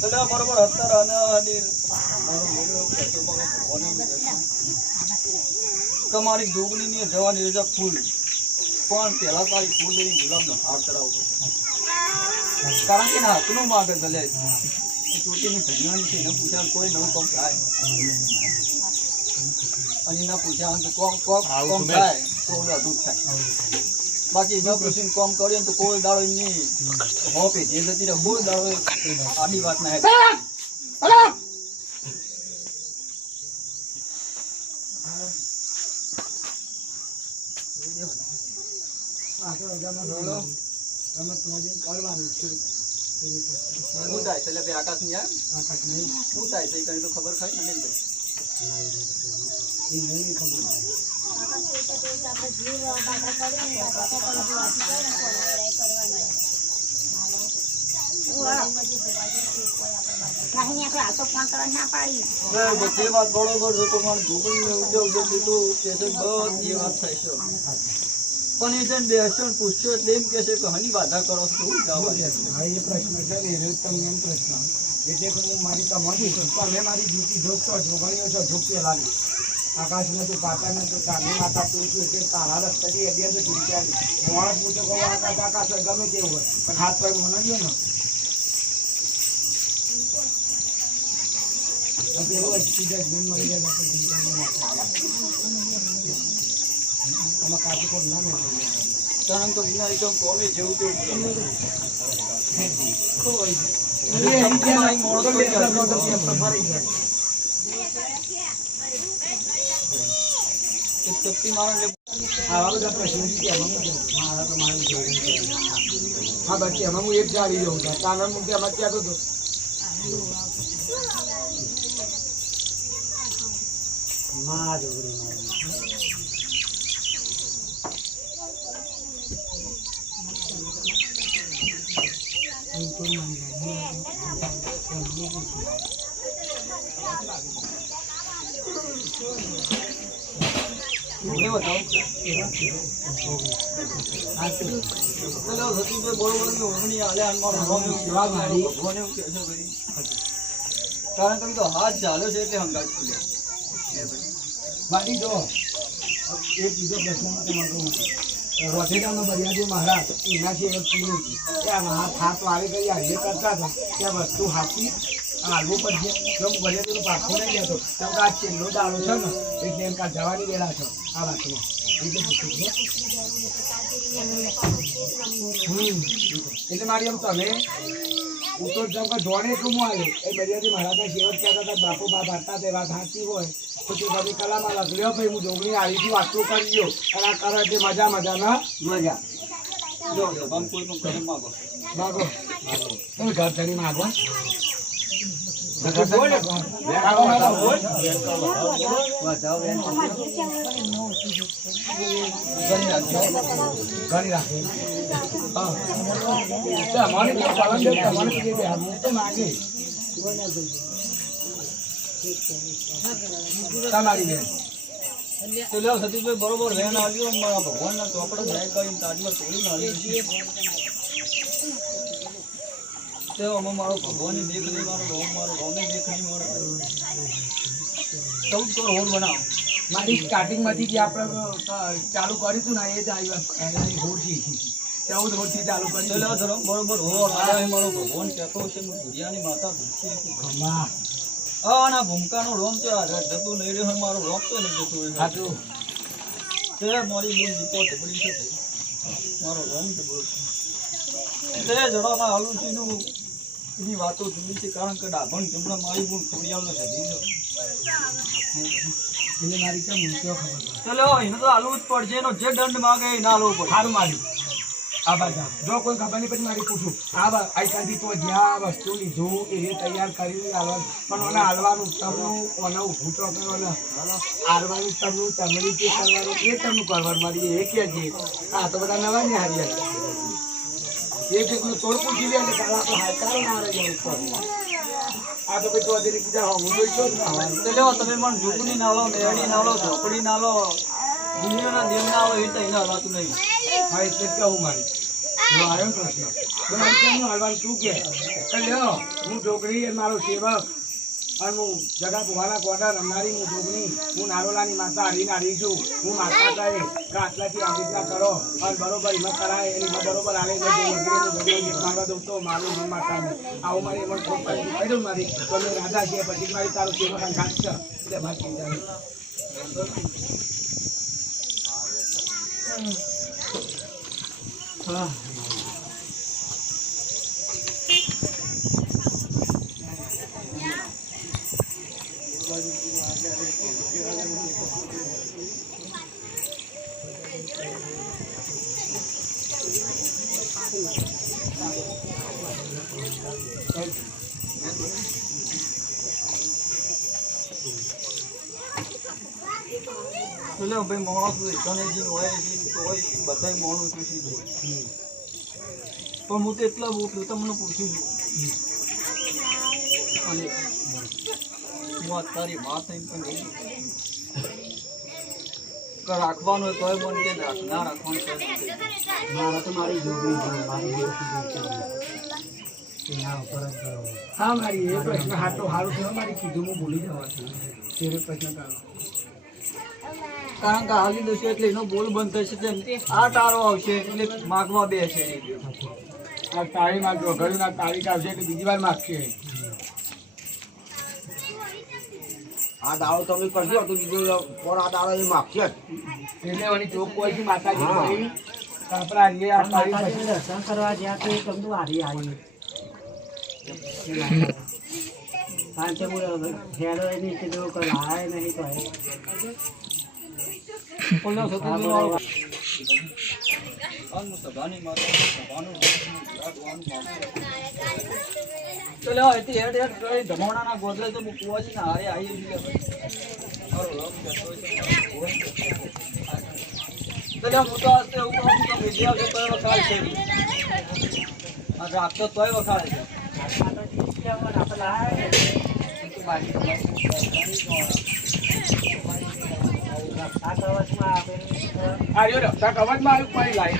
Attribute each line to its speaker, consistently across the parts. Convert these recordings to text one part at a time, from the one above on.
Speaker 1: બરોબર અત્યારે અને આની મારો મોડો એવું કહેતો મારો ભગવાન એવું કહેતો કે મારી જોગણીની જવાની રજા ફૂલ પણ પહેલા તારી ફૂલ લઈને ગુલાબનો હાર ચડાવવો પડશે. કારણ કે ના હાથનું માગે ભલે ચોટીની ધન્યવાદ છે એને પૂછ્યા કોઈ નવું કામ થાય. અને ના પૂછ્યા તો કોમ કોમ કોમ થાય. તો દૂધ થાય બાકી ન પૂછીને કામ કરીએ તો કોઈ દાડો એમની હો જે જતી રહે કોઈ આડી વાત ના હે. આકાશ નહીં થાય? છે તો ખબર ખાઈ
Speaker 2: નહીં
Speaker 1: ભાઈ. બધી વાત થાય છે પણ એ છે બેસ્યો ને પૂછ્યો એટલે એમ કે છે કે હની બાધા કરો છો
Speaker 3: પ્રશ્ન છે તમને એમ પ્રશ્ન. એટલે હું મારી તમારી તમે મારી ડ્યુટી જોગતો જોગણીઓ છો જોગતી લાવી આકાશમાં તું પાતા ને તું તારની માતા તું છું એટલે તારા રસ્તેથી એટલે તો નહીં માણસ પૂછે કહો આકાશ આકાશ હોય, ગમે તેવું હોય પણ હાથ પગ મને લ્યો ને. તો પેલું અટકી જાય, મળી જાય તો. આમાં કાચું કોક ના મેળવી
Speaker 1: કે વિના એકદમ કોમે જેવું તેવું
Speaker 3: હું બાકી એમાં હું એક જાળી જઉં છું કારણ હું એમાં
Speaker 1: ક્યાં તો મારું. કારણ કે તો હાથ ચાલ્યો છે એટલે હંગાજ ખુલ્યો.
Speaker 3: બાકી જો, એક બીજો પ્રશ્ન માટે મળતો કહું રોધેડાનો બરિયાજી મહારાજ એનાથી એક પીવું વાળી કરી હાજર કરતા હતા ત્યાં વસ્તુ હાથી હાલવું પડશે. જો હું બરિયાજીનું પાછું નહીં જતો તો આ છેલ્લો દાડો છે એમ કાં જવાની વેળા છો. આ વાતમાં. એટલે મારી એમ તમે હું તો જેમ કે જોડે હું આવ્યો એ બરિયાજી મહારાજના સેવક કહેતા હતા બાપુ બાપ હતા તે વાત સાચી હોય તો તે તમે કલામાં લખ. ભાઈ હું જોગણી આવીથી વાતો કરી લ્યો અને આ કરે એટલે મજા મજાના? મજા.
Speaker 1: જો, પણ કરે માગો.
Speaker 3: માગો તમે ઘર ધણી માગો. તમારે બેન
Speaker 1: તો લ્યો, સતીશભાઈ બરોબર વેણ આવ્યો ભગવાનના ચોપડે જાય કરીને તાજમાં તોડીને આવી દીધી. તે મારો ભગવાનની દેખ નહીં, મારો રોમ, મારો રોમની દેખ નહીં, મારો ચૌદ કરોડ હોલ બનાવો.
Speaker 3: મારી સ્ટાર્ટિંગમાંથી જે આપણે ચાલુ કરીશું ને એ જ આવી હોટી ચૌદ હોટી ચાલુ કરી
Speaker 1: તો લ્યો, ધરો, બરોબર આવ્યા મારો ભગવાન કહેતો છે દુનિયાની માતા ભૂખી. હા, અને ભૂમકાનો રોમ તો જતું નહીં રહ્યો હોય, મારો રોમ તો નહીં જતું.
Speaker 3: સાચું
Speaker 1: તે મારી બોલ દીપો ઢબડી છે મારો રોમ ઢબડો છે. તે જડામાં આલુસીનું એની વાતો જુદી છે કારણ કે ડાભણ જમણા મારી ગુણ ખોડિયાલનો સધી.
Speaker 3: એટલે મારી કેમ ઊંચો ખબર
Speaker 1: ચલો એને તો આલવું જ પડશે એનો જે દંડ માગે એ ના પડે
Speaker 3: સારું મારી આ બાજુ જો કોઈ ખબર નહીં પછી મારી પૂછું. આ બા આજકાલથી તો જ્યાં વસ્તુ લીધું એ તૈયાર કરી હાલવાનું પણ ઓને હાલવાનું તમનું ઓને ઊભું કર્યો કરવાનું હાલવાનું તમનું ચમડી જે કરવાનું એ તમનું કરવાનું મારી એ કે આ તો બધા નવા ને હાર્યા એ જેટલું તોડ પૂછી લે એટલે કાલે આપણે હાલતા ના રહે ઉપર આ તો કોઈ તો બીજા હું જોઈતો જ
Speaker 1: તમે પણ ઝૂંપડી ના લો, મેળી ના લો ઝોપડી ના લો, દુનિયાના નિયમ ના એ તો એને નહીં.
Speaker 3: હા એટલે કહું મારી. આવ્યો પ્રશ્ન. મારે હાલવાનું શું કે? હું છોકરી મારો સેવક. અને હું જગા ભુવાના કોડા રમનારી હું જોગણી હું નારોલાની માતા હરી નારી છું. હું માતા કહે કે આટલાથી આવી રીતના કરો. અને બરોબર એમાં કરાય, એની બરોબર આવે માંગવા દઉં તો મારું મન માતા નહીં આવું મારી એમાં ખૂબ કરી કહી મારી તો મેં રાધા છે, પછી મારી તારું સેવા ખાસ છે? એટલે ભાગી જાય હા.
Speaker 1: એટલે ભાઈ માણસ એકાને જીન હોય જીન હોય છે બધાય માણસ પૂછી જાય પણ હું તો એટલા તમને પૂછું છું. અને હું તારી માથે પણ રાખવાનું તોય મને કે ના રાખવાનું તોય મને કે.
Speaker 3: મારા તો મારી જોગણી છે મારી હા મારી એ પ્રશ્ન હાથ તો સારું થયો મારી કીધું હું ભૂલી જવા છું. તેરે પ્રશ્ન કરો.
Speaker 1: કારણ કે હાલી દશે એટલે એનો બોલ બંધ થશે તેમ આ તારો આવશે એટલે માગવા બે છે
Speaker 3: આ તાળી માગજો ઘણી ના તારીખ આવશે એટલે બીજી વાર માગશે.
Speaker 4: આ દાડો તમે કરશો તો બીજો પણ આ દાડો એ માફી જ.
Speaker 3: એટલે વળી ચોક કોઈ માતાજી આપણા જે આ માતાજી
Speaker 5: દર્શન કરવા જ્યાં તો એક અમદું હારી આવી. કારણ કે હું હેરો એની કીધું કે લાય નહીં કહે
Speaker 1: આનું સભાની માતા સભાનું. ચલો એથી હેડ હેડ કરી ધમોણાના ગોદરે તો હું કુવાજીના હારે આવી. ચલો તો એવું કહું કે વિદ્યા છે તોય વખાણ છે રાખતો તોય છે
Speaker 5: આપણે લાય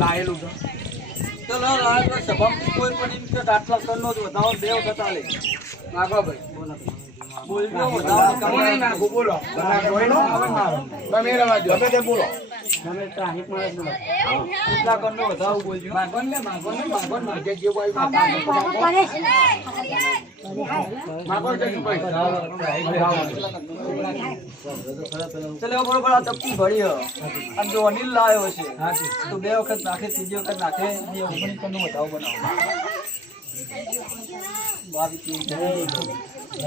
Speaker 3: લાયેલું છે?
Speaker 1: રાજ સભામાં કોઈ પણ એમ કે આટલા ટનનો જ વધારો. બે વખત આલે
Speaker 3: માગો ભાઈ. બોલો તમે રવા જો
Speaker 4: ગમે તે બોલો
Speaker 5: તમે ટ્રાફિક
Speaker 3: ને ને
Speaker 1: અનિલ લાયો છે તો બે વખત નાખે ત્રીજી વખત નાખે ઓગણીસ ટનનો વધારો બનાવો બાવીસ
Speaker 5: તો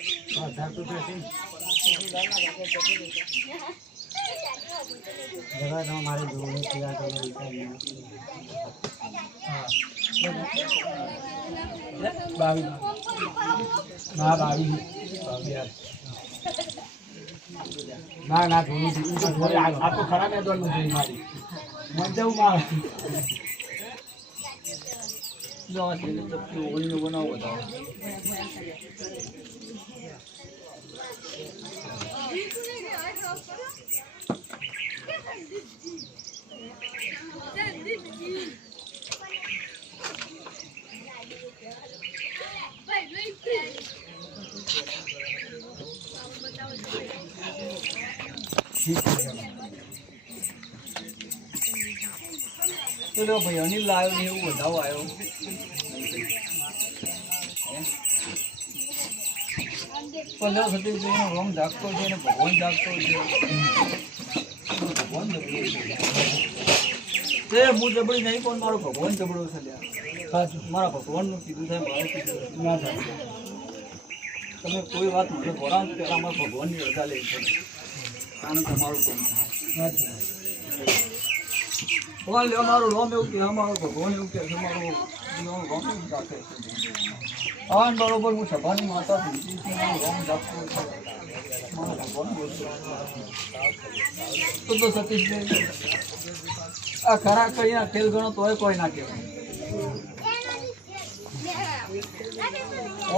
Speaker 5: જોડે થયા તો વિચાર ના
Speaker 3: બાવી ના બાવી ના ના આ તો મેં જોઈ મારી. મન જવું મારે
Speaker 1: જો આ છે તપકી ઓગણીસનો બનાવો વધારો ચલો ભાઈ અનિલ લાવ્યો ને એવું વધાવો આવ્યો. પંદર સતી જોઈને રોમ જાગતો છે ને ભગવાન જાગતો છે. ભગવાન તે હું જબડી નહીં પણ મારો ભગવાન જબડો છે લ્યા. મારા ભગવાનનું કીધું છે મારું કીધું ના થાય. તમે કોઈ વાત મને ભરાવ પહેલાં મારા ભગવાનની રજા લઈ છે. આનું તમારું કામ થાય. ભગવાન લ્યો મારું રોમ એવું કે, અમારો ભગવાન એવું કે, અમારો છે. બરોબર હું સભાની માતા છું. ભગવાન બોલતો તો તો સતીશભાઈ, આ ખરા કરીને ખેલ ગણો તોય કોઈ ના કહેવાય.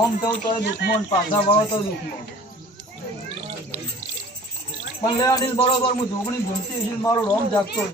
Speaker 1: ઓમ તો દુઃખમાં ને પાછા વળો તો દુઃખમાં પણ લે અનિલ બરોબર, હું જોગણી ભૂલતી મારો રોમ જાગતો